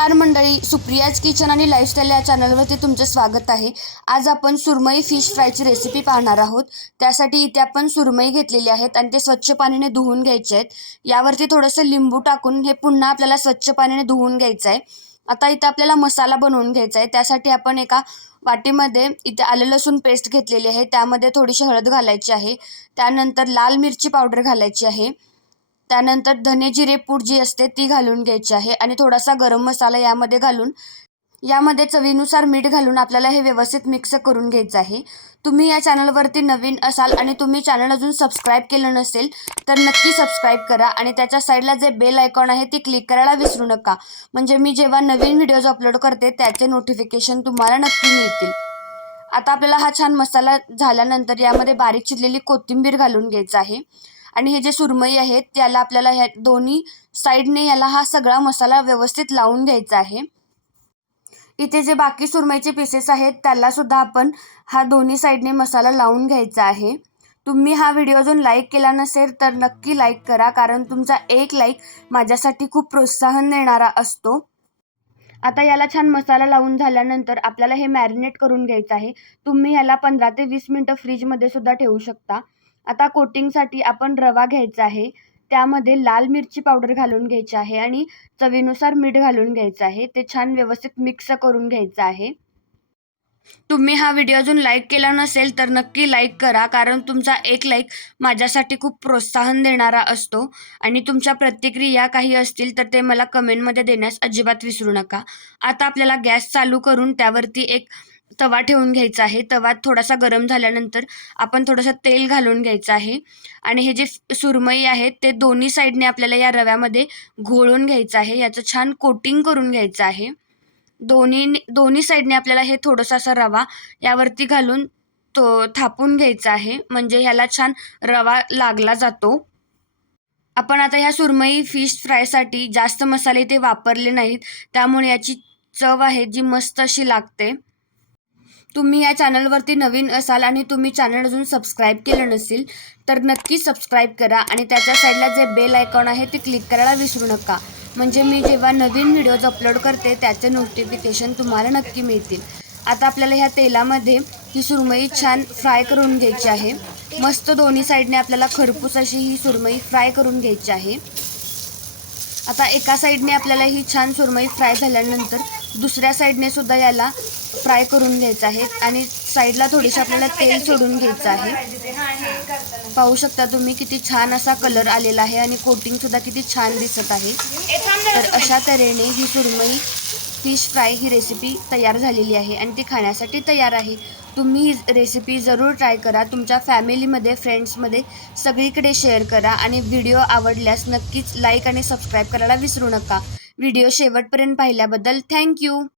नमस्कार मंडळी, सुप्रियाज किचन आणि लाईफस्टाईल या चॅनलवरती तुमचे स्वागत आहे। आज आपण सुरमई फिश फ्रायची रेसिपी पाहणार आहोत। त्यासाठी इथे आपण सुरमई घेतलेली आहेत आणि ते स्वच्छ पाण्याने धुवून घ्यायचे आहेत। यावरती थोडंसं लिंबू टाकून हे पुन्हा आपल्याला स्वच्छ पाण्याने धुवून घ्यायचं आहे। आता इथे आपल्याला मसाला बनवून घ्यायचा आहे। त्यासाठी आपण एका वाटीमध्ये इथे आलं लसूण पेस्ट घेतलेली आहे। त्यामध्ये थोडीशी हळद घालायची आहे। त्यानंतर लाल मिरची पावडर घालायची आहे। त्यानंतर धने जिरे पूड जी असते ती घालून घ्यायची आहे आणि थोडासा गरम मसाला यामध्ये घालून यामध्ये चवीनुसार मीठ घालून आपल्याला हे व्यवस्थित मिक्स करून घ्यायचं आहे। तुम्ही या चॅनलवरती नवीन असाल आणि तुम्ही चॅनल अजून सबस्क्राइब केलं नसेल तर नक्की सबस्क्राइब करा आणि त्याच्या साईडला जे बेल आयकॉन आहे ते क्लिक करायला विसरू नका, म्हणजे मी जेव्हा नवीन व्हिडिओज अपलोड करते त्याचे नोटिफिकेशन तुम्हाला नक्की मिळतील। आता आपल्याला हा छान मसाला झाल्यानंतर यामध्ये बारीक चिरलेली कोथिंबीर घालून घ्यायचं आहे आणि हे जे सुरमई आहेत त्याला आपल्याला ह्या दोन्ही साईडने याला हा सगळा मसाला व्यवस्थित लावून घ्यायचा आहे। इथे जे बाकी सुरमईचे पीसेस आहेत त्याला सुद्धा आपण हा दोन्ही साईडने मसाला लावून घ्यायचा आहे। तुम्ही हा व्हिडिओ अजून लाईक केला नसेल तर नक्की लाईक करा, कारण तुमचा एक लाईक माझ्यासाठी खूप प्रोत्साहन देणारा असतो। आता याला छान मसाला लावून झाल्यानंतर आपल्याला हे मॅरिनेट करून घ्यायचं आहे। तुम्ही याला 15 ते 20 मिनिटं फ्रीजमध्ये सुद्धा ठेवू शकता। आता कोटिंगसाठी आपण रवा घ्यायचा आहे, त्यामध्ये लाल मिरची पावडर घालून घ्यायची आहे आणि चवीनुसार मीठ घालून घ्यायचं आहे। ते छान व्यवस्थित मिक्स करून घ्यायचं आहे। तुम्ही हा व्हिडिओ अजून लाईक केला नसेल तर नक्की लाईक करा, कारण तुमचा एक लाईक माझ्यासाठी खूप प्रोत्साहन देणारा असतो आणि तुमच्या प्रतिक्रिया काही असतील तर ते मला कमेंटमध्ये देण्यास अजिबात विसरू नका। आता आपल्याला गॅस चालू करून त्यावरती एक तवा ठेवून घ्यायचा आहे। तवा थोडासा गरम झाल्यानंतर आपण थोडंसं तेल घालून घ्यायचं आहे आणि हे जे सुरमई आहेत ते दोन्ही साईडने आपल्याला या रव्यामध्ये घोळून घ्यायचं आहे। याचं छान कोटिंग करून घ्यायचं आहे। दोन्ही साईडने आपल्याला हे थोडंसं असा रवा यावरती घालून तो थापून घ्यायचा आहे, म्हणजे ह्याला छान रवा लागला जातो। आपण आता ह्या सुरमई फिश फ्रायसाठी जास्त मसाले ते वापरले नाहीत, त्यामुळे याची चव आहे जी मस्त अशी लागते। तुम्ही या चॅनलवरती नवीन असाल आणि तुम्ही चॅनल अजून सबस्क्राईब केलं नसेल तर नक्की सबस्क्राईब करा आणि त्याच्या साईडला जे बेल आयकॉन आहे ते क्लिक करायला विसरू नका, म्हणजे मी जेव्हा नवीन व्हिडिओज अपलोड करते त्याचे नोटिफिकेशन तुम्हाला नक्की मिळतील। आता आपल्याला ह्या तेलामध्ये ही सुरमई छान फ्राय करून घ्यायची आहे। मस्त दोन्ही साईडने आपल्याला खरपूस अशी ही सुरमई फ्राय करून घ्यायची आहे। आता एका साईडने आपल्याला ही छान सुरमई फ्राय झाल्यानंतर दुसऱ्या साईडने सुद्धा याला फ्राय करून घ्यायचं आहे आणि साईडला थोडीशी आपल्याला तेल सोडून घ्यायचं आहे। पाहू शकता तुम्ही किती छान असा कलर आलेला आहे आणि कोटिंग सुद्धा किती छान दिसत आहे। तर अशा तऱ्हेने ही सुरमई फिश फ्राय ही रेसिपी तयार झालेली आहे आणि ती खाण्यासाठी तयार आहे। तुम्ही ही रेसिपी जरूर ट्राय करा, तुमच्या फॅमिलीमध्ये फ्रेंड्समध्ये सगळीकडे शेअर करा आणि व्हिडिओ आवडल्यास नक्कीच लाईक आणि सबस्क्राईब करायला विसरू नका। व्हिडिओ शेवटपर्यंत पाहिल्याबद्दल थँक्यू।